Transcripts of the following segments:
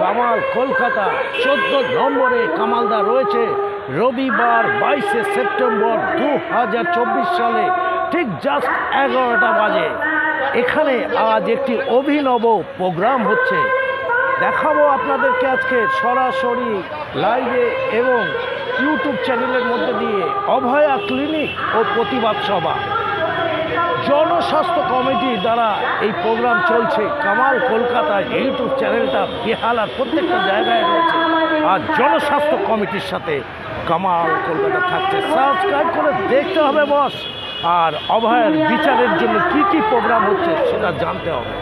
কামাল কলকাতা 14 নম্বরে কামালদা রয়েছে রবিবার 22শে সেপ্টেম্বর 2024 সালে ঠিক জাস্ট 11টা বাজে। এখানে আজ একটি অভিনব প্রোগ্রাম হচ্ছে, দেখাবো আপনাদেরকে আজকে সরাসরি লাইভে এবং ইউটিউব চ্যানেলের মধ্যে দিয়ে অভয়া ক্লিনিক ও প্রতিবাদ সভা। জনস্বাস্থ্য কমিটির দ্বারা এই প্রোগ্রাম চলছে। কামাল কলকাতায় ইউটিউব চ্যানেলটা বেহালার প্রত্যেকটা জায়গায় রয়েছে, আর জনস্বাস্থ্য কমিটির সাথে কামাল কলকাতা থাকছে। সাবস্ক্রাইব করে দেখতে হবে বস, আর অভয়ের বিচারের জন্য কি কি প্রোগ্রাম হচ্ছে সেটা জানতে হবে।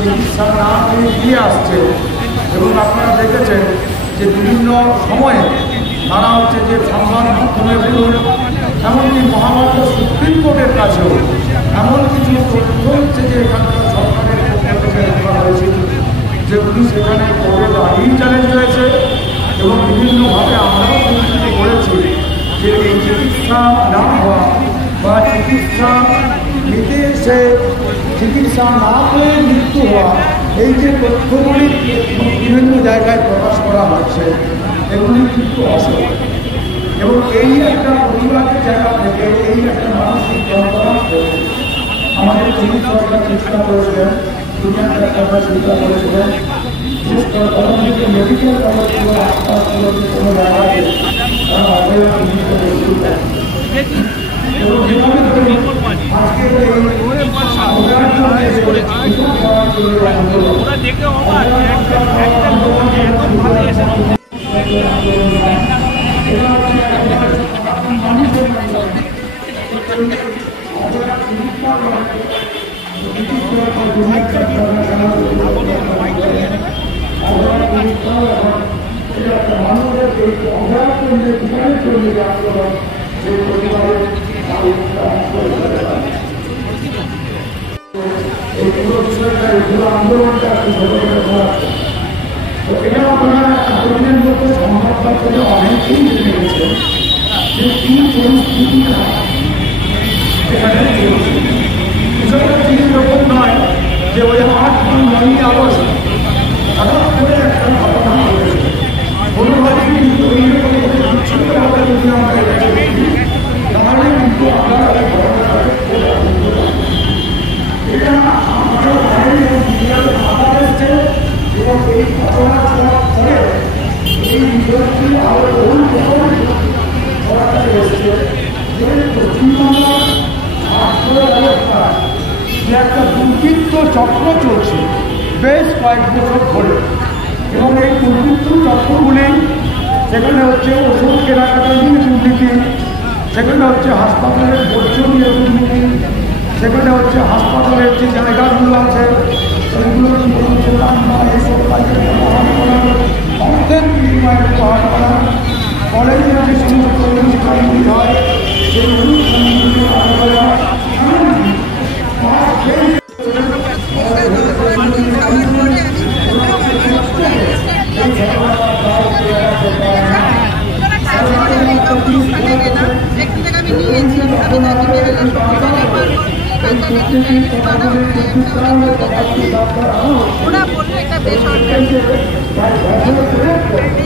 চিকিৎসা না দিয়ে আসছে এবং আপনারা দেখেছেন যে বিভিন্ন সময়ে তারা হচ্ছে যে সংবাদ মাধ্যমে বলুন, এমনকি মহামান্য সুপ্রিম কোর্টের কাছেও এমন কিছু তথ্য হচ্ছে যে এখানকার সরকারের রাখা হয়েছে, যেগুলি সেখানে কোর্টে দাঁড়িয়ে চ্যালেঞ্জ হয়েছে এবং বিভিন্নভাবে আমরাও চিন্তিত করেছি যে এই চিকিৎসা না হওয়া বা চিকিৎসা নিতে এসে চিকিৎসা না পেয়ে মৃত্যু হওয়া, এই যে তথ্যগুলি বিভিন্ন জায়গায় প্রকাশ করা হচ্ছে এগুলি কিন্তু অসত্য। এবং এই একটা পরিবারের জায়গা থেকে এই একটা মানসিক যন্ত্রণা আমাদের পুলিশ সরকার চেষ্টা করেছিলেন, দুনিয়ার একটা চিন্তা করেছিলেন, বিশেষ করে মেডিকেল কলেজগুলো হাসপাতালগুলো কোনো জায়গায় তারা অবহেলা এবং যেভাবে আজকে এই পুরো বিষয়টা পুরো আন্দোলনটা একটু ছোট করে করাচ্ছে। তো এটা আপনারা এতদিনের মধ্যে সংবাদপত্র থেকে অনেকেই জেনে গেছেন যে কি পরিস্থিতিটা এখানে চলছে। বিষয়টা ঠিক এরকম নয় যে ওই 8 বা 9 আগস্ট হঠাৎ করে একটা ঘটনা ঘটেছে, কোনোভাবে কিন্তু এইরকম বিচ্ছিন্নভাবে যদি আমরা দেখি তাহলে কিন্তু আপনারা এটা আমরা ভাবা এসছে এবং এই ঘটনা করার পরে এই বিষয়টি আরো বহু করাতে এসছে যে পশ্চিমবাংলার স্বাস্থ্য ব্যবস্থায় যে একটা দুর্বৃত্ত চক্র চলছে বেশ কয়েক বছর ধরে, এবং এই দুর্বৃত্ত চক্রগুলি সেখানে হচ্ছে ওষুধ কেনাকাটা নিয়ে দুর্নীতি, সেখানে হচ্ছে হাসপাতালের বর্জ্য নিয়ে দুর্নীতি, সেখানে হচ্ছে হাসপাতালের যে জায়গাগুলো আছে সেগুলো হচ্ছে রান্না এইসব কাজে ব্যবহার করা, অর্থের বিনিময়ে ব্যবহার করা, কলেজের যে সমস্ত অনুষ্ঠানগুলি হয় সেই অনুষ্ঠানগুলি করা, ওরা বললো এটা বেসরকারি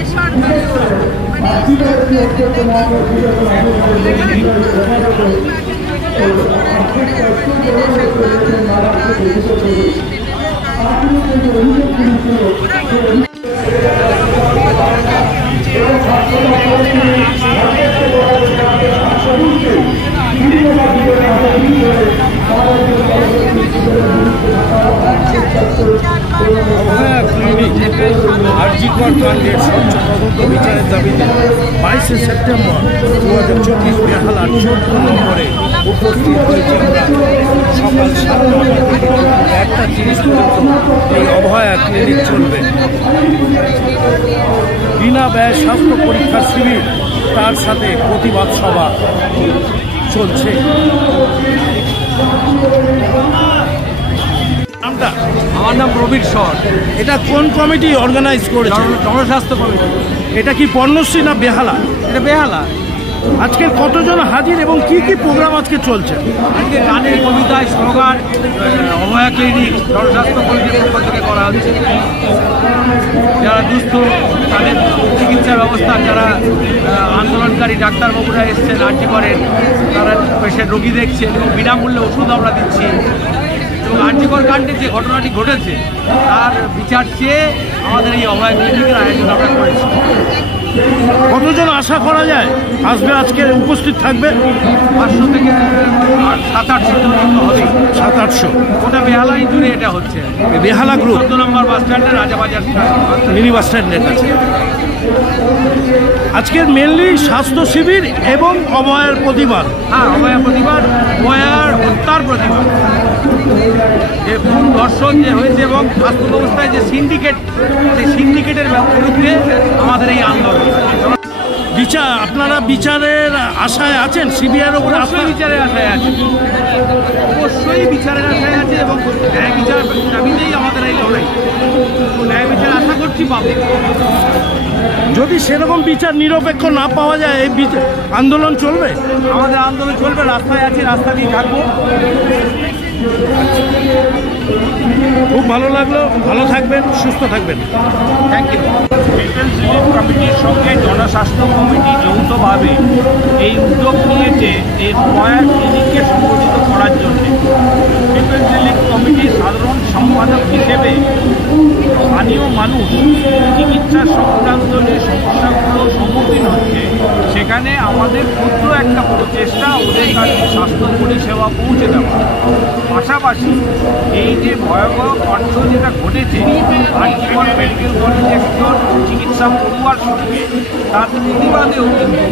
বেসরকারি আরজিকর কাণ্ডের স্বচ্ছ তদন্ত বিচারের দাবিতে 22শে সেপ্টেম্বর 2024 বেহালার 14 নম্বরে উপস্থিত হয়েছে আমরা। সকাল 7টা থেকে 1:30 পর্যন্ত এই অভয়া ক্লিনিক চলবে। বিনা ব্যয় স্বাস্থ্য পরীক্ষার শিবির, তার সাথে প্রতিবাদ সভা চলছে। আমার নাম প্রবীর সর। এটা কোন কমিটি অর্গানাইজ করেছে? জনস্বাস্থ্য কমিটি। এটা কি পর্ণশ্রী না বেহালা? এটা বেহালা। আজকে কতজন হাজির এবং কি কি প্রোগ্রাম আজকে চলছে? আজকে গানের, কবিতায়, স্লোগান, অভয়া ক্লিনিক জনস্বাস্থ্য কমিটির পক্ষ থেকে করা হচ্ছে। যারা দুস্থ তাদের চিকিৎসা ব্যবস্থা, যারা আন্দোলনকারী ডাক্তারবাবুরা এসছেন আরজিকরের, তারা পেশেন্ট রোগী দেখছেন এবং বিনামূল্যে ওষুধ আমরা দিচ্ছি। এবং আরজিকর কাণ্ডে যে ঘটনাটি ঘটেছে তার বিচার চেয়ে আমাদের এই অভয়া ক্লিনিকের আয়োজন আমরা করেছি। কতজন আশা করা যায় আসবে? আজকে উপস্থিত থাকবে 500 থেকে 700-800 পর্যন্ত হবে। 700-800 গোটা বেহালাই জুড়ে এটা হচ্ছে। বেহালা গ্রুপ 14 নম্বর বাস স্ট্যান্ডে রাজাবাজার মিনি বাস স্ট্যান্ডের কাছে। আজকের মেনলি স্বাস্থ্য শিবির এবং অভয়ার প্রতিবাদ। হ্যাঁ, অভয়া প্রতিবাদ, অভয়ার হত্যার প্রতিবাদ, যে খুন ধর্ষণ যে হয়েছে এবং স্বাস্থ্য ব্যবস্থায় যে সিন্ডিকেট, সেই সিন্ডিকেটের বিরুদ্ধে আমাদের এই আন্দোলন। বিচার, আপনারা বিচারের আশায় আছেন? সিবিআইয়ের উপরে অবশ্যই বিচারের আশায় আছে, অবশ্যই বিচারের আশায় আছে এবং ন্যায় বিচার দাবিতেই আমাদের এই লড়াই। ন্যায় বিচার আশা করছি পাবো। যদি সেরকম বিচার নিরপেক্ষ না পাওয়া যায় এই আন্দোলন চলবে? আমাদের আন্দোলন চলবে, রাস্তায় আছি, রাস্তা দিয়ে থাকবো। খুব ভালো লাগলো, ভালো থাকবেন, সুস্থ থাকবেন। Thank you. পিপলস রিলিফ কমিটির সঙ্গে জনস্বাস্থ্য কমিটি যৌথভাবে এই উদ্যোগ নিয়েছে এই অভয়া ক্লিনিককে সংগঠিত করার জন্য। পিপলস রিলিফ কমিটির সাধারণ সম্পাদক হিসেবে স্থানীয় মানুষ চিকিৎসা সংক্রান্ত যে সমস্যাগুলোর সম্মুখীন হচ্ছে সেখানে আমাদের ক্ষুদ্র একটা প্রচেষ্টা ওদের কাছে স্বাস্থ্য পরিষেবা পৌঁছে দেওয়া। পাশাপাশি এই যে ভয়াবহ কাণ্ড যেটা ঘটেছে আরজিকর মেডিকেল কলেজে একজন চিকিৎসা পড়ুয়ার সঙ্গে, তার প্রতিবাদেও কিন্তু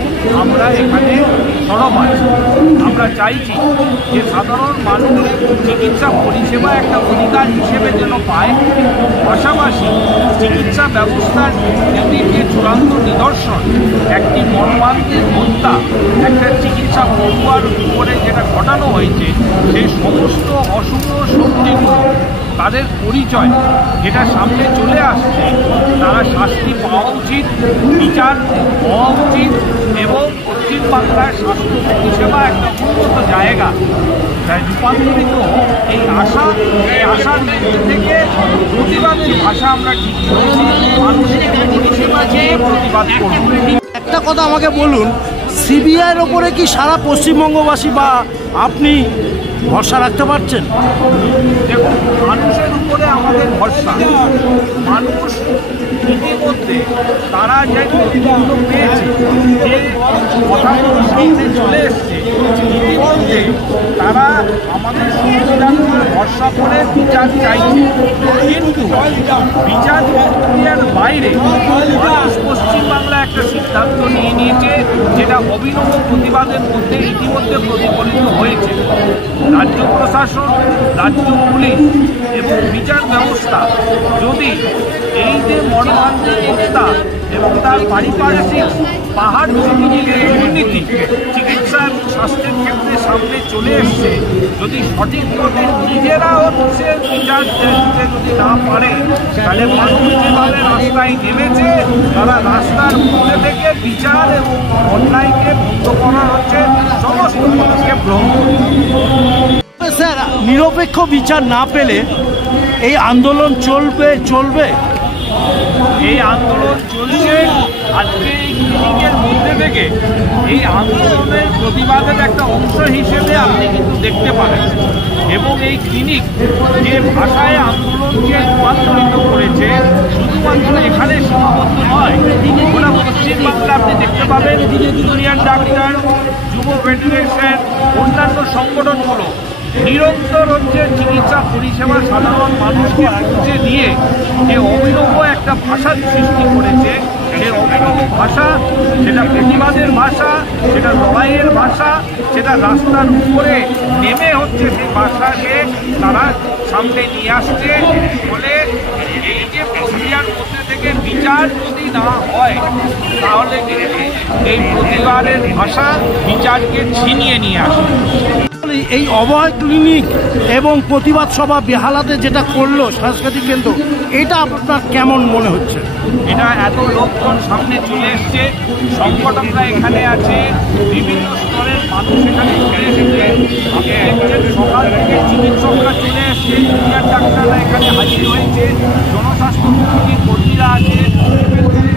আমরা এখানে সরব আছি। আমরা চাইছি যে সাধারণ মানুষ চিকিৎসা পরিষেবা একটা অধিকার হিসেবে যেন পায়। পাশাপাশি চিকিৎসা ব্যবস্থার দুর্নীতির যে চূড়ান্ত নিদর্শন, একটি মর্মান্তিক হত্যা একটা চিকিৎসা পড়ুয়ার উপরে যেটা ঘটানো হয়েছে, সেই সমস্ত অশুভ শক্তিগুলো, তাদের পরিচয় যেটা সামনে চলে আসছে, তারা শাস্তি পাওয়া উচিত, বিচার হওয়া উচিত এবং পশ্চিমবাংলার স্বাস্থ্য পরিষেবা একটা উন্নত জায়গা রূপান্তরিত হোক। এই আশার মধ্যে থেকে প্রতিবাদের ভাষা আমরা ঠিক করেছি, মানুষের পরিষেবা চেয়ে প্রতিবাদ করব। একটা কথা আমাকে বলুন, সিবিআইয়ের ওপরে কি সারা পশ্চিমবঙ্গবাসী বা আপনি ভরসা রাখতে পারছেন? দেখুন, মানুষের উপরে আমাদের ভরসা। মানুষ ইতিমধ্যে তারা যে তথ্য পেয়েছে, যে কথাগুলো সামনে চলে এসছে, ইতিমধ্যে তারা আমাদের সংবিধান করে ভরসা করে বিচার চাইছে। কিন্তু বিচার প্রক্রিয়ার বাইরে মানুষ পশ্চিমবাংলা একটা সিদ্ধান্ত নিয়ে নিয়েছে, যেটা অভিনব প্রতিবাদের মধ্যে ইতিমধ্যে প্রতিফলিত হয়েছে। রাজ্য প্রশাসন, রাজ্য পুলিশ এবং বিচার ব্যবস্থা যদি এই যে মর্মান্তিক হত্যা এবং তার পারিপার্শ্বিক পাহাড় জমিয়ে যে দুর্নীতি চিকিৎসা এবং স্বাস্থ্যের ক্ষেত্রে সামনে চলে এসছে, যদি সঠিক পথে নিজেরা হচ্ছে বিচার দিতে যদি না পারে, তাহলে মানুষ যেভাবে রাস্তায় নেমেছে, তারা রাস্তার মধ্যে থেকে বিচার এবং অন্যায়কে বন্ধ করার হচ্ছে সমস্ত পদক্ষেপ গ্রহণ করবে। স্যার, নিরপেক্ষ বিচার না পেলে এই আন্দোলন চলবে? এই আন্দোলন চলছে। আজকে এই ক্লিনিকের মধ্যে মধ্যে থেকে এই আন্দোলনের প্রতিবাদের একটা অংশ হিসেবে আপনি কিন্তু দেখতে পারেন। এবং এই ক্লিনিক যে ভাষায় আন্দোলনকে রূপান্তরিত করেছে শুধুমাত্র এখানে সীমাবদ্ধ নয়, গোটা পশ্চিমবাংলা আপনি দেখতে পাবেন ইউনিয়ন ডাক্তার, যুব ফেডারেশন, অন্যান্য সংগঠনগুলো নিরন্তর হচ্ছে চিকিৎসা পরিষেবা সাধারণ মানুষকে পৌঁছে দিয়ে যে অভিনব একটা ভাষার সৃষ্টি করেছে, যে অভিনব ভাষা, সেটা প্রতিবাদের ভাষা, সেটা লড়াইয়ের ভাষা, সেটা রাস্তার উপরে নেমে হচ্ছে সেই ভাষাকে তারা সামনে নিয়ে আসছে। ফলে এই যে প্রক্রিয়ার মধ্যে থেকে বিচার যদি না হয় তাহলে এই প্রতিবাদের ভাষা বিচারকে ছিনিয়ে নিয়ে আসে। এই অভয় ক্লিনিক এবং প্রতিবাদ সভা বেহালাতে যেটা করলো সাংস্কৃতিক কেন্দ্র, এটা আপনার কেমন মনে হচ্ছে? এটা এত লোকজন সামনে চলে এসছে, সংগঠকরা এখানে আছে, বিভিন্ন স্তরের মানুষ এখানে চলে এসেছে। আপনি দেখছেন সকাল থেকে চিকিৎসকরা চলে এসছে, জুনিয়র ডাক্তাররা এখানে হাজির হয়েছে, জনস্বাস্থ্য কমিটির কর্মীরা আছে,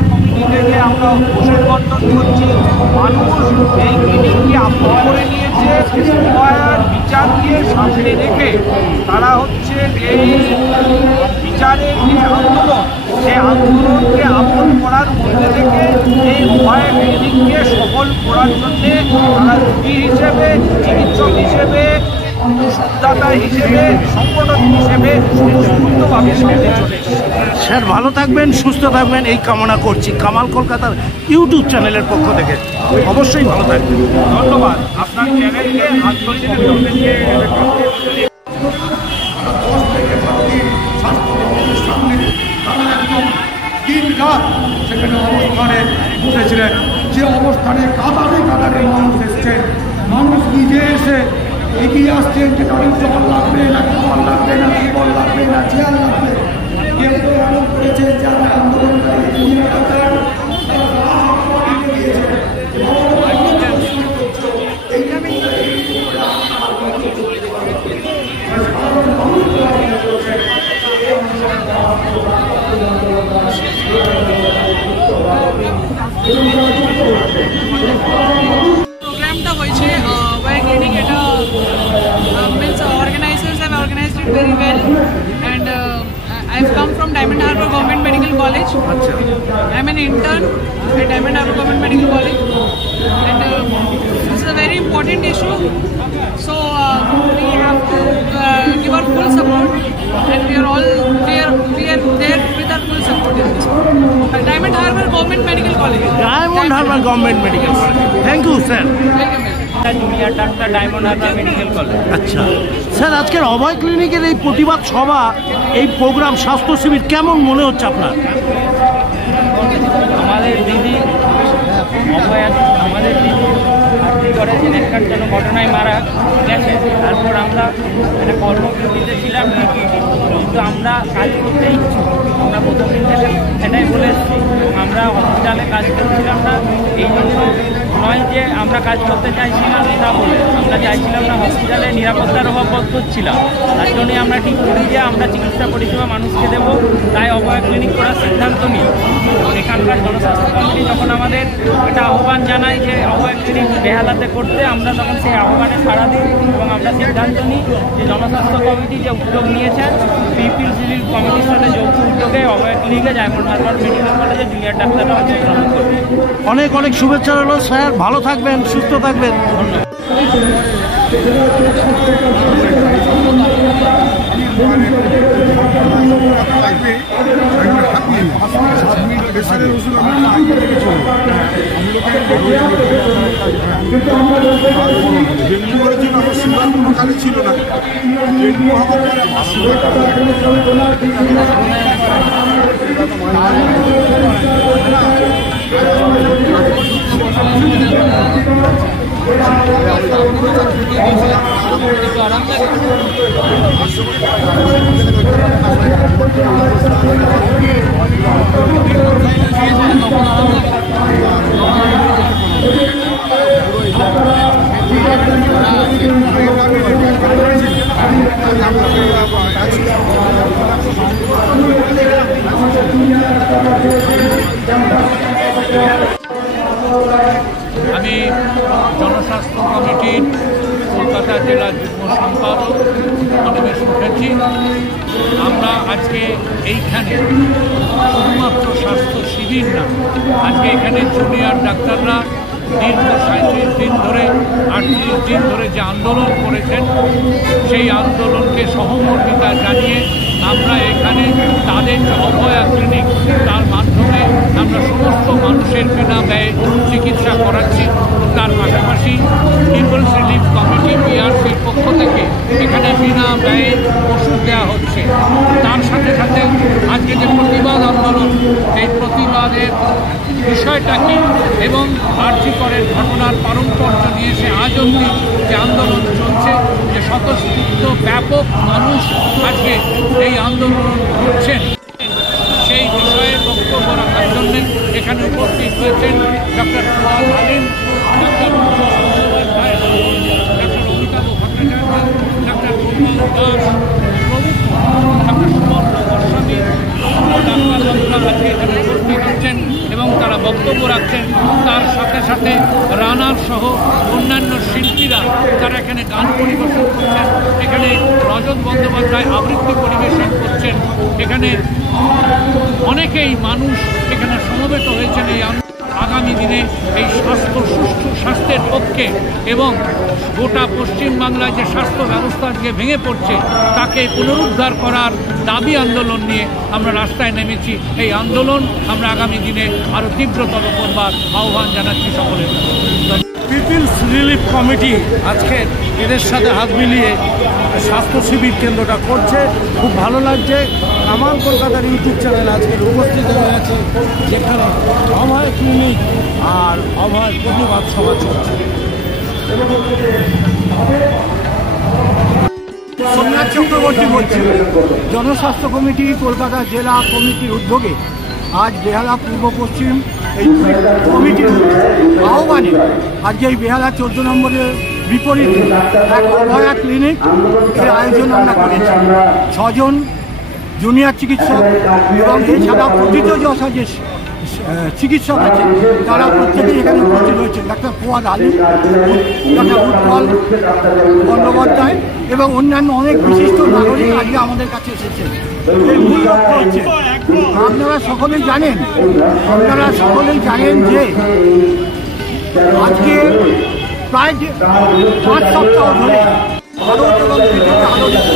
কমিটি থেকে আমরা ওষুধ বন্টন করছি। মানুষ এই ক্লিনিককে আপন করে নিয়েছে, বিচারকে সামনে রেখে তারা হচ্ছে এই বিচারের যে আন্দোলন, সেই আন্দোলনকে আপন করার মধ্যে থেকে এই উভয় ক্লিনিককে সফল করার জন্যে তারা রোগী হিসেবে, চিকিৎসক হিসেবে, ওষুধদাতা হিসেবে, সংগঠন হিসেবে সমস্তভাবে সামনে চলে এসেছে। স্যার ভালো থাকবেন, সুস্থ থাকবেন এই কামনা করছি কামাল কলকাতার ইউটিউব চ্যানেলের পক্ষ থেকে। অবশ্যই ভালো থাকবেন। ধন্যবাদ আপনার চ্যানেলকে, আন্তরিক সেখানে অবস্থানে বসেছিলেন। যে অবস্থানে কাতারে কাতারে মানুষ এসছেন, মানুষ নিজে এসে এগিয়ে আসছেন যে তাদের জল লাগবে না, খাবার লাগবে না, জীবন লাগবে না, চেয়ার লাগবে। কেউ তো এমন করেছেন যে আমরা আন্দোলনকারী প্রোগ্রামটা হয়েছে ওয়াই ক্লিনিক, এটা means organizers have organized it very well, and I've come from Diamond Harbour Government Medical College. I'm an intern at Diamond Harbour Government Medical College, and this is a very important issue, so we have to give our full support, and we are there with our full support in this. Diamond Harbour Government Medical College. Diamond Harbour Government Medical College. Thank you sir. Junior doctor, Diamond Harbour Medical College. আচ্ছা sir, আজকের অভয় ক্লিনিকের এই প্রতিবাদ সভা, এই programme, স্বাস্থ্য শিবির কেমন মনে হচ্ছে আপনার? আমাদের দিদি করে দিনেরকার জন্য ঘটনায় মারা গেছে, তারপর আমরা একটা কর্মবিরতিতে ছিলাম, কিন্তু আমরা কাজ করতে ইচ্ছুক। আমরা প্রথম দিন থেকে সেটাই বলে এসেছি, আমরা হসপিটালে কাজ করছিলাম না এই জন্য নয় যে আমরা কাজ করতে চাইছিলাম তা বলে, আমরা চাইছিলাম না, হসপিটালে নিরাপত্তার অভাব বোধ করছিলাম, তার জন্যই আমরা ঠিক করি যে আমরা চিকিৎসা পরিষেবা মানুষকে দেবো, তাই অভয় ক্লিনিক করার সিদ্ধান্ত নিই। এখানকার জনস্বাস্থ্য কমিটি যখন আমাদের একটা আহ্বান জানায় যে অভয় ক্লিনিক বেহালাতে করতে, আমরা তখন সেই আহ্বানে সাড়া দিই এবং আমরা সিদ্ধান্ত নিই যে জনস্বাস্থ্য কমিটি যে উদ্যোগ নিয়েছেন, পিপিএল কমিটির সাথে যৌথ উদ্যোগে অভয় ক্লিনিকে ডায়মন্ড হারবার মেডিকেল কলেজে জুনিয়র ডাক্তাররা অংশগ্রহণ করবে। অনেক অনেক শুভেচ্ছা রইল স্যার, ভালো থাকবেন, সুস্থ থাকবেন। ছিল না Thank you. জেলা যুগ্ম সম্পাদক অনিমেষ মুখার্জি। আমরা আজকে এইখানে শুধুমাত্র স্বাস্থ্য শিবির না, আজকে এখানে জুনিয়র ডাক্তাররা দীর্ঘ 37 দিন ধরে 38 দিন ধরে যে আন্দোলন করেছেন, সেই আন্দোলনকে সহমর্মিতা জানিয়ে আমরা এখানে তাদের যে অভয়া ক্লিনিক, তার মাধ্যমে আমরা সমস্ত মানুষের বিনা ব্যয়ে চিকিৎসা করাচ্ছি। তার পাশাপাশি পিপলস রিলিফ কমিটি পিআরসির পক্ষ থেকে এখানে বিনা ব্যয়ে ওষুধ দেওয়া হচ্ছে। তার সাথে সাথে আজকে যে প্রতিবাদ আন্দোলন, এই প্রতিবাদের বিষয়টা কি এবং আর্যিকরের ঘটনার পারম্পর্য নিয়ে এসে আজ অবধি যে আন্দোলন চলছে, যে স্বতঃস্ফূর্ত ব্যাপক মানুষ আজকে এই আন্দোলন করছেন, সেই বিষয়ে বক্তব্য রাখার জন্য এখানে উপস্থিত হয়েছেন doctor Fuad Alim, doctor Bandyopadhyay, doctor Amitabh Bhattacharya, doctor Gopal Das প্রমুখ, ডক্টর সুবর্ণ গোস্বামী, ডাক্তারবাবুরা আজকে এখানে উপস্থিত হচ্ছেন এবং তারা বক্তব্য রাখছেন। তার সাথে সাথে রানার সহ অন্যান্য শিল্পীরা তারা এখানে গান পরিবেশন করছেন, এখানে রজত বন্দ্যোপাধ্যায় আবৃত্তি পরিবেশন করছেন। এখানে অনেকেই মানুষ এখানে সমবেত হয়েছেন এই আগামী দিনে এই সুষ্ঠু স্বাস্থ্যের পক্ষে এবং গোটা পশ্চিমবাংলায় যে স্বাস্থ্য ব্যবস্থা আজকে ভেঙে পড়ছে তাকে পুনরুদ্ধার করার দাবি আন্দোলন নিয়ে আমরা রাস্তায় নেমেছি। এই আন্দোলন আমরা আগামী দিনে আরও তীব্রতর করবার আহ্বান জানাচ্ছি সকলের। পিপলস রিলিফ কমিটি আজকে এদের সাথে হাত মিলিয়ে স্বাস্থ্য শিবির কেন্দ্রটা করছে, খুব ভালো লাগছে। আমার কলকাতার ইউটিউব চ্যানেল আজকে উপস্থিত হয়ে আছে, যেখানে অভয় ক্লিনিক আর অভয় প্রতিবাদ সভা চলছে। সোমনাথ চক্রবর্তী বলছি, জনস্বাস্থ্য কমিটি কলকাতা জেলা কমিটির উদ্যোগে আজ বেহালা পূর্ব পশ্চিম এই কমিটির আহ্বানে আজকে এই বেহালা 14 নম্বরের বিপরীতে এক অভয়া ক্লিনিক এর আয়োজন আমরা করেছি। 6 জন জুনিয়র চিকিৎসক এবং এছাড়া প্রথিতযশা যে চিকিৎসক আছেন তারা প্রত্যেকেই এখানে উপস্থিত হয়েছেন। ডাক্তার ফুয়াদ আলিম, ডাক্তার উৎপল বন্দ্যোপাধ্যায় এবং অন্যান্য অনেক বিশিষ্ট নাগরিক আজকে আমাদের কাছে এসেছেন। এর মূল লক্ষ্য হচ্ছে, আপনারা সকলেই জানেন যে আজকে প্রায় 5 সপ্তাহ ধরে ভারত এবং পৃথিবী আলোড়িত।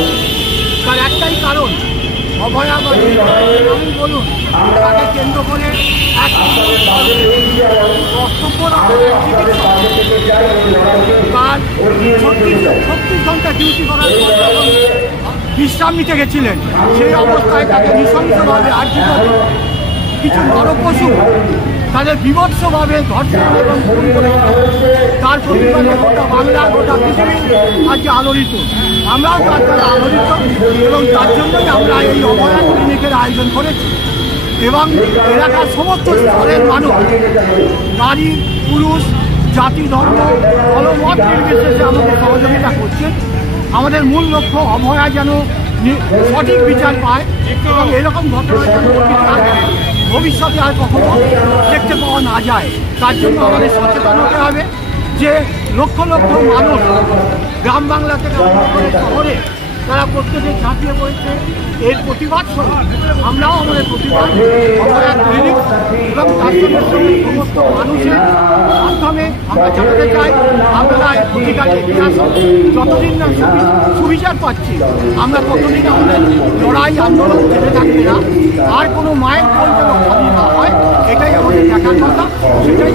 তার একটাই কারণ, অভয়া বা আমি বলুন, তাকে কেন্দ্র করে এক কর্তব্য তার 36 ঘন্টা ডিউটি করার পর যখন বিশ্রাম নিতে গেছিলেন, সেই অবস্থায় তাকে নৃশংসভাবে কিছু নরপশু তাদের বিভৎসভাবে ধর্ষণ এবং খুন করে তার প্রতিবাদে গোটা বাংলা গোটা পৃথিবী আজকে আলোড়িত। আমরাও তার দ্বারা আলোড়িত এবং তার জন্যই আমরা এই অভয়া ক্লিনিকের আয়োজন করেছি এবং এলাকার সমস্ত স্তরের মানুষ, নারী পুরুষ জাতি ধর্ম মত নির্বিশেষে আমাদের সহযোগিতা করছেন। আমাদের মূল লক্ষ্য অভয়া যেন সঠিক বিচার পায় এবং এরকম ঘটনা ভবিষ্যতে আর কখনো দেখতে পাওয়া না যায়। তার জন্য আমাদের সচেতন হতে হবে যে লক্ষ লক্ষ মানুষ গ্রাম বাংলা থেকে শহরে তারা প্রত্যেকে ঝাঁপিয়ে পড়েছে এর প্রতিবাদ স্বরূপ আমরাও আমাদের প্রতিবাদ অভয়া ক্লিনিক এবং তার সঙ্গে সমস্ত মানুষের মাধ্যমে আমরা জানাতে চাই, আপনারা অধিকারে এগিয়ে আসুন। যতদিন না সুবিচার পাচ্ছি আমরা ততদিন আমাদের লড়াই আন্দোলন থেমে থাকবে না। আর কোনো মায়ের কোল যেন খালি না হয়, এটাই আমাদের দেখার কথা, সেটাই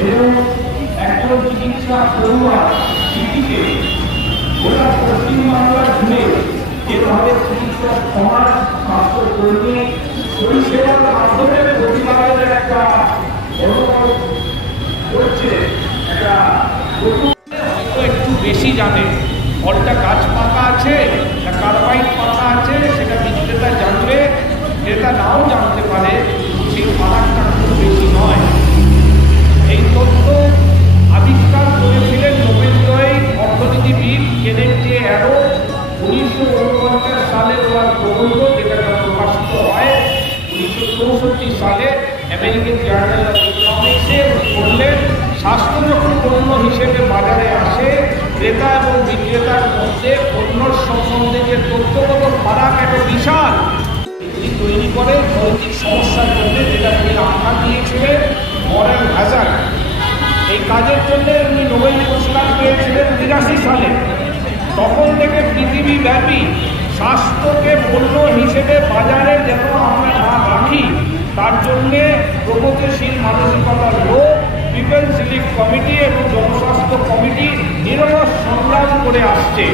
এবং একজন চিকিৎসা পড়ুয়া শিশুকে গোটা পশ্চিমবাংলার ঘুরে যেভাবে চিকিৎসা সমাজ স্বাস্থ্যকর্মী পরিষেবার মাধ্যমে প্রতিবাদের একটা করছে একটা একটু বেশি জানে ফলটা গাছ পাতা আছে না কার্বাইড পাতা আছে সেটা বিক্রেতা জানবে, ক্রেতা নাও জানতে পারে, সেই ফারাকটা খুব বেশি নয়। এই তথ্য আবিষ্কার করেছিলেন নোবেলজয়ী অর্থনীতিবিদ কেনেথ জে অ্যারো 1949 সালে ওনার প্রবন্ধ, যেটা প্রকাশিত হয় 1964 সালে আমেরিকান জার্নাল অফ ইকোনমিক্সে। বললেন স্বাস্থ্য যখন পণ্য হিসেবে বাজারে আসে, ক্রেতা এবং বিক্রেতার মধ্যে পণ্যর সম্বন্ধে যে তথ্যগত ফারাক একটা বিশাল তৈরি করে নৈতিক সমস্যার জন্য, যেটা তিনি আখ্যা দিয়েছিলেন মরাল হ্যাজার্ড। এই কাজের জন্য উনি নোবেল পুরস্কার পেয়েছিলেন 83 সালে। তখন থেকে পৃথিবীব্যাপী স্বাস্থ্যকে পণ্য হিসেবে বাজারে যেন আমরা না রাখি, তার জন্যে প্রগতিশীল মানসিকতার লোক, পিপলস রিলিফ কমিটি এবং জনস্বাস্থ্য কমিটি নিরলস সংগ্রাম করে আসছে।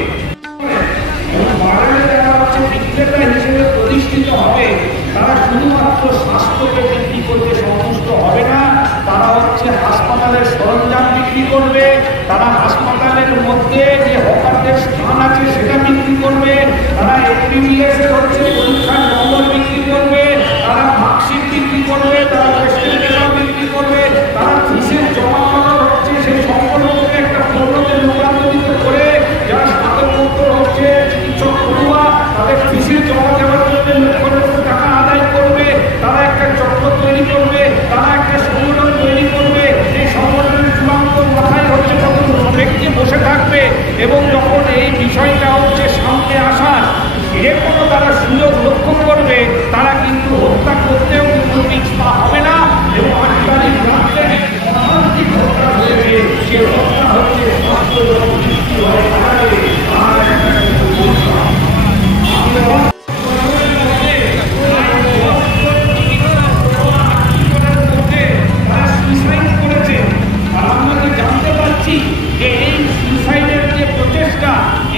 বাজারে যারা হচ্ছে বিক্রেতা হিসেবে প্রতিষ্ঠিত হবে, তারা শুধুমাত্র স্বাস্থ্যকে বিক্রি করতে সন্তুষ্ট হবে না, তারা হচ্ছে হাসপাতালের সরঞ্জাম বিক্রি করবে, তারা হাসপাতালের মধ্যে যে হকারদের স্থান আছে সেটা বিক্রি করবে, তারা এমবিবিএস এর হচ্ছে পরীক্ষার নম্বর বিক্রি করবে, তারা মার্কশিট বিক্রি করবে, তারা পেশেন্ট পেপার বিক্রি করবে, তারা ফিসের জমা করার হচ্ছে সেই সম্পর্ককে একটা পণ্যতে রূপান্তরিত করে যারা স্নাতকোত্তর হচ্ছে চিকিৎসক পড়ুয়া তাদের ফিসের জমা দেওয়ার জন্য লক্ষ লক্ষ টাকা আদায় করবে, তারা একটা চক্র তৈরি করবে, তারা একটা সংগঠন তৈরি করবে। এই সংগঠনের চূড়ান্ত মাথায় হচ্ছে তখন ব্যক্তি বসে থাকবে এবং যখন এই বিষয়টা হচ্ছে সামনে আসার যে কোনো তারা সুযোগ লক্ষ্য করবে, তারা কিন্তু হত্যা করতেও কিন্তু পিছপা হবে না। এবং আজকালের রাত্রে মর্মান্তিক হত্যা হয়েছে, সে হত্যা হচ্ছে স্বাস্থ্য এবং মৃত্যু হয়ে দাঁড়াবে। আর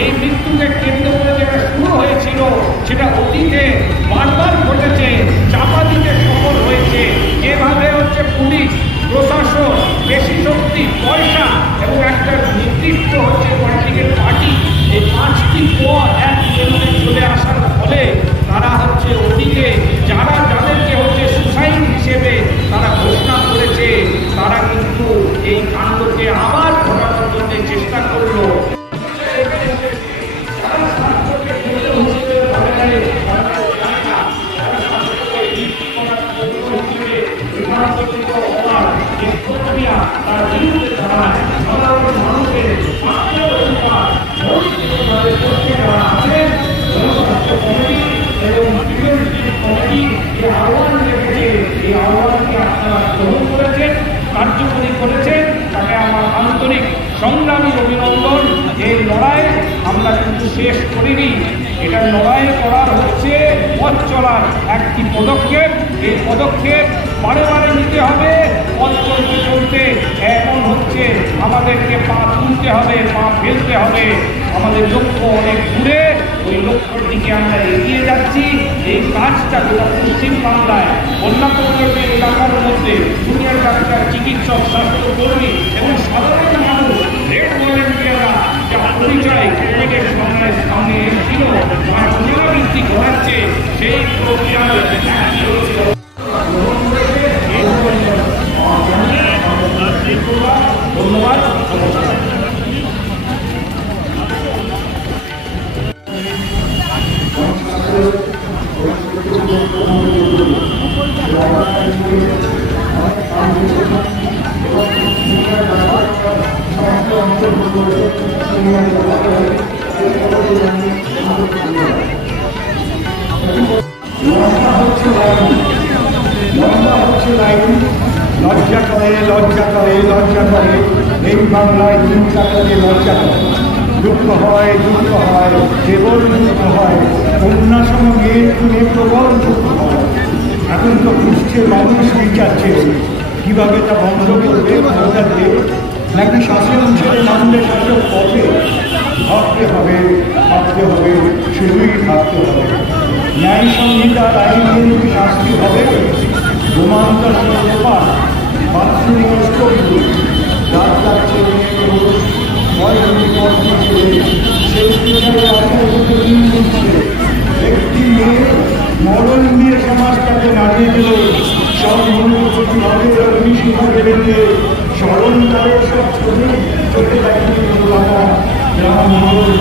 এই মৃত্যুকে কেন্দ্র করে যেটা শুরু হয়েছিল সেটা অতীতে বারবার ঘটেছে, চাপা দিতে সফল হয়েছে। যেভাবে হচ্ছে পুলিশ প্রশাসন বেশি শক্তি, পয়সা এবং একটা নির্দিষ্ট হচ্ছে পলিটিক্যাল পার্টি, এই 5টি পদ এক কেন্দ্রে চলে আসার ফলে তারা হচ্ছে অতীতে যারা যাদেরকে হচ্ছে সুসাইড হিসেবে তারা ঘোষণা করেছে, তারা কিন্তু এই কাণ্ডকে আবার ঘটানোর জন্য চেষ্টা করলো। কার্যকরী করেছেন, তাকে আমার আন্তরিক সংগ্রামী অভিনন্দন। এই লড়াই আমরা কিন্তু শেষ করিনি, এটা লড়াই করার হচ্ছে পথ চলার একটি পদক্ষেপ। এই পদক্ষেপ বারে বারে নিতে হবে, পথ চলতে চলতে এখন হচ্ছে আমাদেরকে পা তুলতে হবে, পা ফেলতে হবে। আমাদের লক্ষ্য অনেক দূরে, ওই লক্ষ্যের দিকে আমরা এগিয়ে যাচ্ছি। এই কাজটা গোটা পশ্চিমবাংলায় বন্যা প্রকল্পের এলাকার মধ্যে জুনিয়র ডাক্তার, চিকিৎসক, স্বাস্থ্যকর্মী এবং সাধারণ মানুষ, রেড ভলেন্টিয়াররা যা পরিচয় ক্লিনিকের সামনে ছিল আর পুনরাবৃত্তি ঘটাচ্ছে, সেই প্রক্রিয়ার একটি হচ্ছে ধন্যবাদ। লজ্জা করে লজ্জা করে লজ্জা করে এই বাংলায় চিন্তা করে লজ্জা করে। দুঃখ হয় দুঃখ হয়, কেবল দুঃখ হয়, কন্যা সঙ্গে শুনে প্রবল দুঃখ হয়। এখন তো খুঁজছে মানুষ বিচারছে কীভাবে তা বন্ধ করবে, ক্ষমতা দিয়ে নাকি শাসন ছেড়ে নামলে শাসক পথে ভাবতে হবে, ভাবতে হবে, শুধুই ভাবতে হবে। ন্যায় সংহিতার আইনের কি শাস্তি হবে? রোমান্তর ব্যাপার বাৎসরিক স্তরগুলি রাত লাগছে একটি মেয়ে মরণ নিয়ে সমাজটাকে নাড়িয়ে দিল। সব মনোভাবে বেড়ে স্মরণ করে সব ছবি চোখে দেখিয়ে গ্রাম মরণ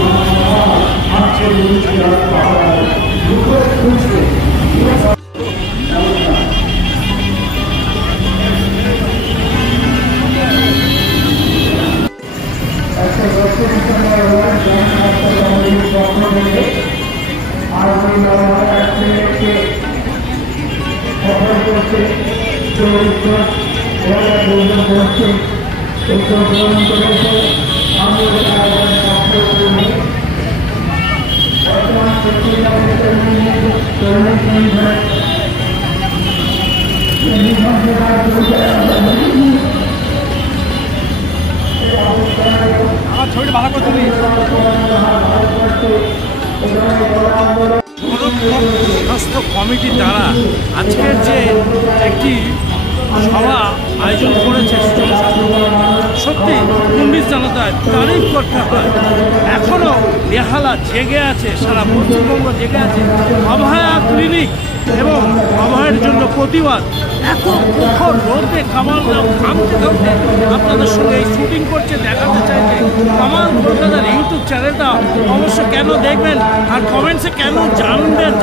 হাঁটছে খুঁজছে। আমার ছবিটা ভালো করে তুলি। স্বাস্থ্য কমিটির দ্বারা আজকের যে একটি সভা আয়োজন করেছে সত্যি কুম্ভির জনতায় তারিফ করতে হয়। এখনও বেহালা জেগে আছে, সারা পশ্চিমবঙ্গ জেগে আছে। অভয়া ক্লিনিক এবং অভয়ের জন্য প্রতিবাদ। এত প্রখর রোদে কামালরা ঘামতে ঘামতে আপনাদের সঙ্গে এই শুটিং করছে, দেখাতে চাইছে। কামাল কলকাতার ইউটিউব চ্যানেলটা অবশ্য কেন দেখবেন আর কমেন্টসে কেন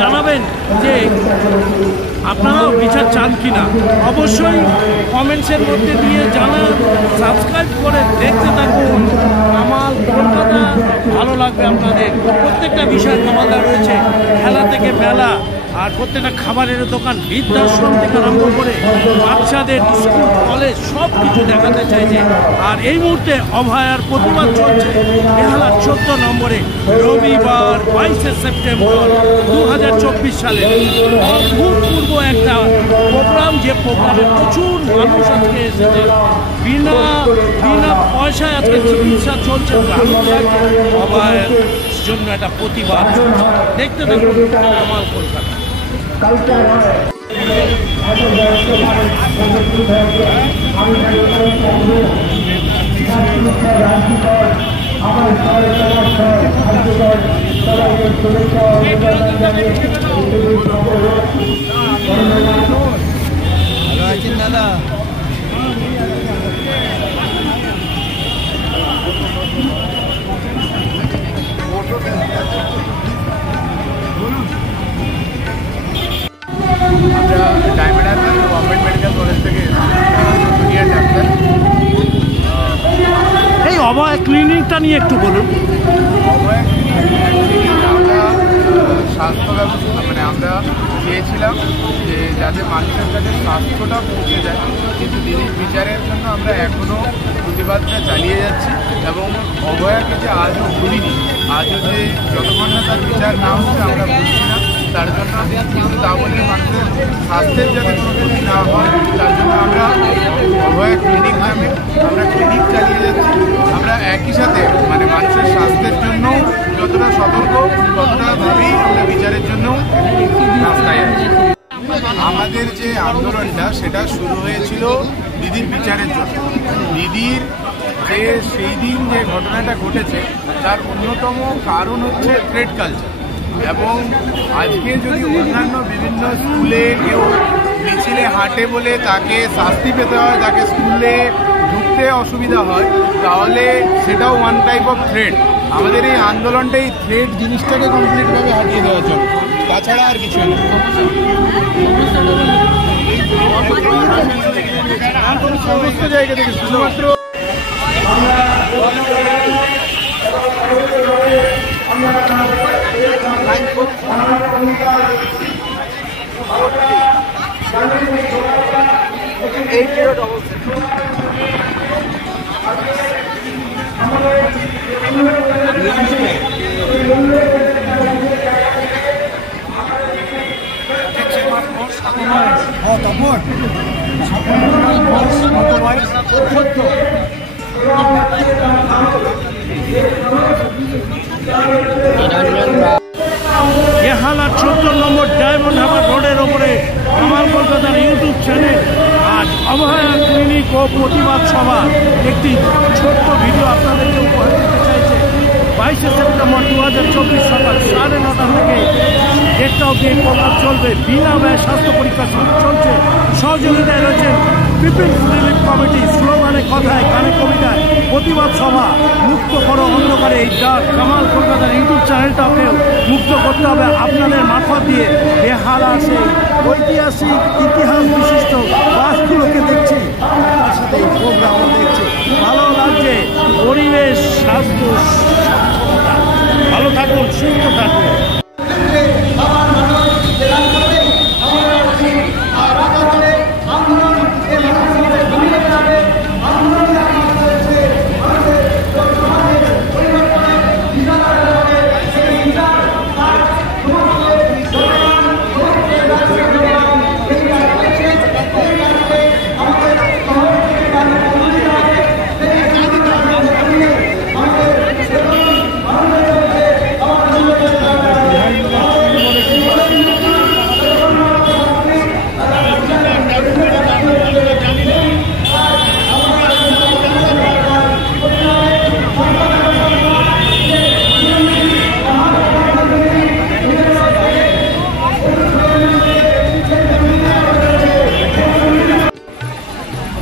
জানাবেন যে আপনারাও বিচার চান কি না। অবশ্যই কমেন্টসের মধ্যে দিয়ে জানান, সাবস্ক্রাইব করে দেখতে থাকুন। কামাল কলকাতা ভালো লাগবে আপনাদের। প্রত্যেকটা বিষয় কামালদা রয়েছে, খেলা থেকে মেলা আর প্রত্যেকটা খাবারের দোকান, বৃদ্ধাশ্রম থেকে আরম্ভ করে বাচ্চাদের স্কুল কলেজ সব কিছু দেখাতে চাইছে। আর এই মুহূর্তে অভয়ার প্রতিবাদ চলছে বেহালার 14 নম্বরে রবিবার 22 সেপ্টেম্বর 2024 সালে। অভূতপূর্ব একটা প্রোগ্রাম, যে প্রোগ্রামে প্রচুর মানুষ আজকে এসেছে। বিনা পয়সায় আজকে চিকিৎসা চলছে। অভয়ের জন্য একটা প্রতিবাদ দেখতে থাকুন কামাল কলকাতা। ভালো আছেন দাদা? আমরা diamond Harbour Government Medical college থেকে জুনিয়র ডাক্তার। এই অভয় ক্লিনিকটা নিয়ে একটু বলুন। অভয় আমরা স্বাস্থ্য ব্যবস্থা আমরা চেয়েছিলাম যে যাতে মানুষের কাছে স্বাস্থ্যটা পৌঁছে যায়, কিন্তু দিনের বিচারের জন্য আমরা এখনও প্রতিবাদটা চালিয়ে যাচ্ছি এবং অভয়াকে যে আজও ভুলিনি। আজও যে যতক্ষণ না তার বিচার না হচ্ছে আমরা ভুলছি না। তার জন্য কিন্তু তা বলে মানুষের স্বাস্থ্যের যাতে কোনো ক্ষতি না হয় তার জন্য আমরা অভয়া ক্লিনিক নামে আমরা ক্লিনিক চালিয়ে যাচ্ছি। আমরা একই সাথে মানে মানুষের স্বাস্থ্যের জন্য যতটা সতর্ক ততটা ভাবেই আমরা বিচারের জন্য রাস্তায় আছি। আমাদের যে আন্দোলনটা সেটা শুরু হয়েছিল দিদির বিচারের জন্য। দিদির যে সেই দিন যে ঘটনাটা ঘটেছে তার অন্যতম কারণ হচ্ছে থ্রেড কালচার, এবং আজকে যদি অন্যান্য বিভিন্ন স্কুলে কেউ মিছিলে হাঁটে বলে তাকে শাস্তি পেতে হয়, তাকে স্কুলে ঢুকতে অসুবিধা হয়, তাহলে সেটাও ওয়ান টাইপ অফ থ্রেড। আমাদের এই আন্দোলনটা এই থ্রেড জিনিসটাকে কমপ্লিটভাবে হারিয়ে দেওয়ার জন্য, তাছাড়া আর কিছু না। সমস্ত জায়গা থেকে শুধুমাত্র বেহালা ৭৪ নম্বর ডায়মন্ড হারবার রোডের ওপরে কামাল কলকাতার ইউটিউব চ্যানেল আজ অভয়া ক্লিনিক ও প্রতিবাদ সভা একটি ছোট্ট ভিডিও আপনাদেরকে উপহার দিতে চাইছে। 22শে সেপ্টেম্বর 2024 সকাল 9:30 থেকে 1টা অবধি এই প্রোগ্রাম চলবে। বিনা ব্যয় স্বাস্থ্য পরীক্ষা চলছে। সহযোগিতায় রয়েছেন পিপলস রিলিফ কমিটি। স্লোগানে কথায় গানে কবিতায় প্রতিবাদ সভা। মুক্ত করো অন্ধকারে এই ডাক। কামাল কলকাতার ইউটিউব চ্যানেলটাকেও মুক্ত করতে হবে আপনাদের মারফত দিয়ে। বেহালা সেই ঐতিহাসিক ইতিহাস বিশিষ্ট বাসগুলোকে দেখছি, তার সাথে এই প্রোগ্রামও দেখছি। ভালো লাগছে। পরিবেশ, স্বাস্থ্য, স্বচ্ছতা। ভালো থাকুন, সুস্থ থাকুন।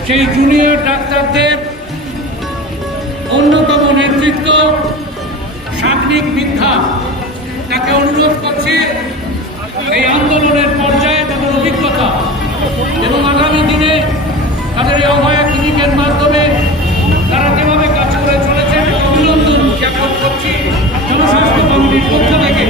সেই জুনিয়র ডাক্তারদের অন্যতম নেতৃত্ব সাগ্নিক মিথ্যা, তাকে অনুরোধ করছি এই আন্দোলনের পর্যায়ে তাদের অভিজ্ঞতা এবং আগামী দিনে তাদের এই অভয়া ক্লিনিকের মাধ্যমে তারা যেভাবে কাজ করে চলেছে অভিনন্দন জ্ঞাপন করছি জনস্বাস্থ্য কমিটির পক্ষ থেকে।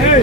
Hey!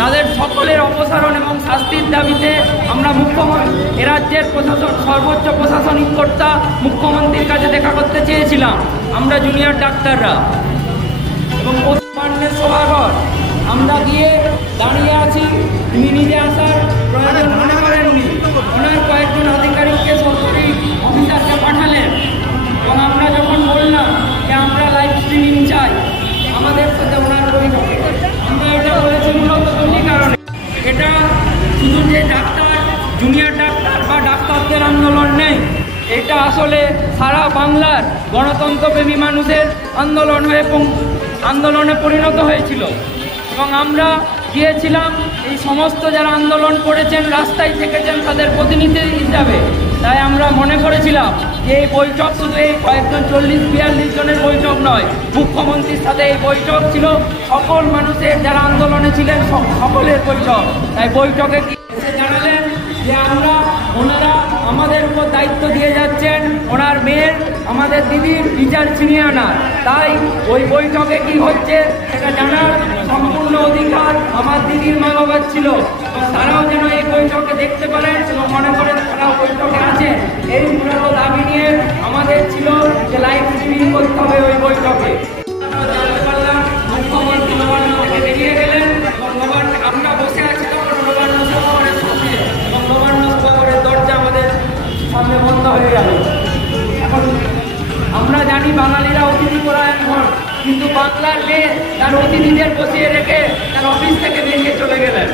তাদের সকলের অপসারণ এবং শাস্তির দাবিতে আমরা মুখ্যমন্ত্রী রাজ্যের প্রশাসন সর্বোচ্চ প্রশাসনিক কর্তা মুখ্যমন্ত্রীর কাছে দেখা করতে চেয়েছিলাম। আমরা জুনিয়র ডাক্তাররা এবং পশ্চিমবঙ্গের সভাঘর আমরা গিয়ে দাঁড়িয়ে আছি। তিনি নিজে আসার প্রয়োজন মনে করেননি, ওনার কয়েকজন আধিকারিককে সরকারি অফিসারকে পাঠালেন এবং আমরা যখন বললাম যে আমরা লাইভ স্ট্রিমিং চাই আমাদের সাথে ওনার বৈঠকে আমরা এটা বলেছি মূলত দুটি কারণে। এটা শুধু যে ডাক্তার জুনিয়র ডাক্তার বা ডাক্তারদের আন্দোলন নেই, এটা আসলে সারা বাংলার গণতন্ত্রপ্রেমী মানুষের আন্দোলন হয়ে আন্দোলনে পরিণত হয়েছিল এবং আমরা গিয়েছিলাম এই সমস্ত যারা আন্দোলন করেছেন রাস্তায় থেকেছেন তাদের প্রতিনিধি হিসাবে। তাই আমরা মনে করেছিলাম যে এই বৈঠক শুধু এই কয়েকজন 40-42 জনের বৈঠক নয়, মুখ্যমন্ত্রীর সাথে এই বৈঠক ছিল সকল মানুষের যারা আন্দোলনে ছিলেন সকলের বৈঠক। তাই বৈঠকে এসে জানালেন যে ওনারা আমাদের উপর দায়িত্ব দিয়ে যাচ্ছেন ওনার মেয়ের আমাদের দিদির বিচার ছিনিয়ে আনার। তাই ওই বৈঠকে কি হচ্ছে সেটা জানার সম্পূর্ণ অধিকার আমার দিদির মা বাবার ছিল। তারাও যেন এই বৈঠকে দেখতে পারেন এবং মনে করেন তারাও বৈঠকে আছেন। এই মূলত দাবি নিয়ে আমাদের ছিল যে লাইভ স্ট্রিমিং করতে হবে ওই বৈঠকে। জানতে পারলাম মুখ্যমন্ত্রী নবান্ন থেকে বেরিয়ে গেলেন এবং আমরা বসে আছি তখন নবান্ন শহরের সামনে এবং নবান্ন শহরের দরজা আমাদের সামনে বন্ধ হয়ে গেল। এখন আমরা জানি বাঙালিরা অতিথি পরায়ণ হন, কিন্তু বাংলার মেয়ে তার অতিথিদের বসিয়ে রেখে তার অফিস থেকে বেরিয়ে চলে গেলেন।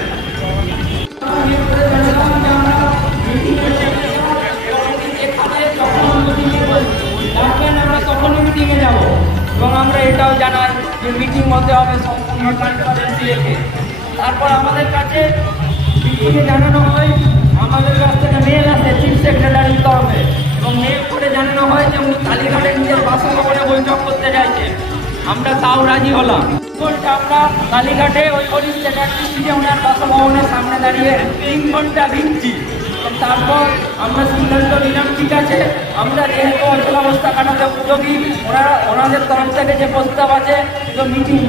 আমরা তখনই মিটিংয়ে যাব এবং আমরা এটাও জানাই যে মিটিং হতে হবে সম্পূর্ণ ট্রান্সপারেন্সি রেখে। তারপর আমাদের কাছে মিটিংয়ে জানানো হয়, আমাদের কাছ থেকে মেল আসে চিফ সেক্রেটারির তরফে এবং মেল করে জানানো হয় যে উনি কালীঘাটে নিজের বাসভবনে বৈঠক করতে চাইছেন। আমরা তাও রাজি হলাম। আমরা কালীঘাটে ওই পুলিশ সেক্রেটারি ওনার বাসভবনের সামনে দাঁড়িয়ে 3 ঘন্টা ভিড়ছি। তারপর আমরা সিদ্ধান্ত নিলাম ঠিক আছে, আমরা যেহেতু অচলাবস্থা কাটাতে উদ্যোগী, ওনাদের তরফ থেকে যে প্রস্তাব আছে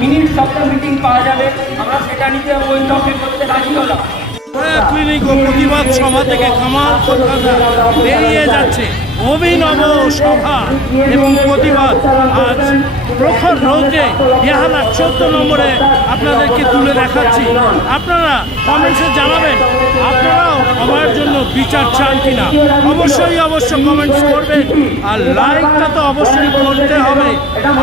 মিনিট সপ্তাহ মিটিং পাওয়া যাবে, আমরা সেটা নিতে বৈঠকে করতে রাজি হলাম। ক্লিনিক ও প্রতিবাদ সভা থেকে কামাল কলকাতা বেরিয়ে যাচ্ছে অভিনব সভা এবং প্রতিবাদ। আজ প্রখর রৌদ্রে বেহালা 14 নম্বরে আপনাদেরকে তুলে দেখাচ্ছি। আপনারা কমেন্টসে জানাবেন আপনারাও আমার জন্য বিচার চান কিনা। অবশ্যই কমেন্টস করবেন আর লাইকটা তো অবশ্যই করতে হবে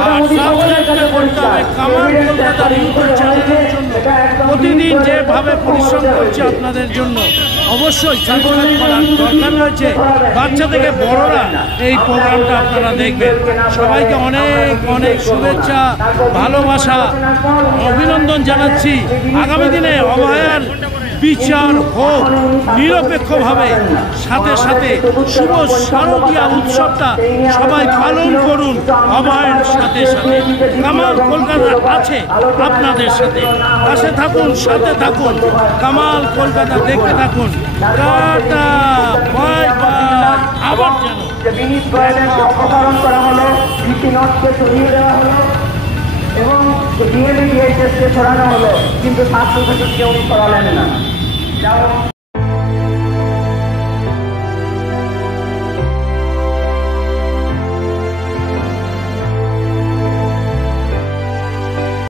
আর সাবস্ক্রাইব করতে হবে কামাল কলকাতার ইউটিউব চ্যানেলের জন্য। প্রতিদিন যেভাবে পরিশ্রম করছে আপনাদের জন্য অবশ্যই সাবস্ক্রাইব করার দরকার রয়েছে। বাচ্চা থেকে বড়রা এই প্রোগ্রামটা আপনারা দেখবেন। সবাইকে অনেক অনেক শুভেচ্ছা, ভালোবাসা, অভিনন্দন জানাচ্ছি। আগামী দিনে অভয়ার বিচার হোক নিরপেক্ষভাবে, সাথে সাথে শুভ শারদীয়া উৎসবটা সবাই পালন করুন অভয়ের সাথে সাথে। কামাল কলকাতা আছে আপনাদের সাথে, পাশে থাকুন, সাথে থাকুন, কামাল কলকাতা দেখতে থাকুন। Tata, bye bye. আবার যেন অপসারণ করা হলো, রীতিনটকে সরিয়ে দেওয়া হলো এবং ডিএলএ ডিএইচএসকে সরানো হলো, কিন্তু ছাত্র থেকে কেউ সরালেন না।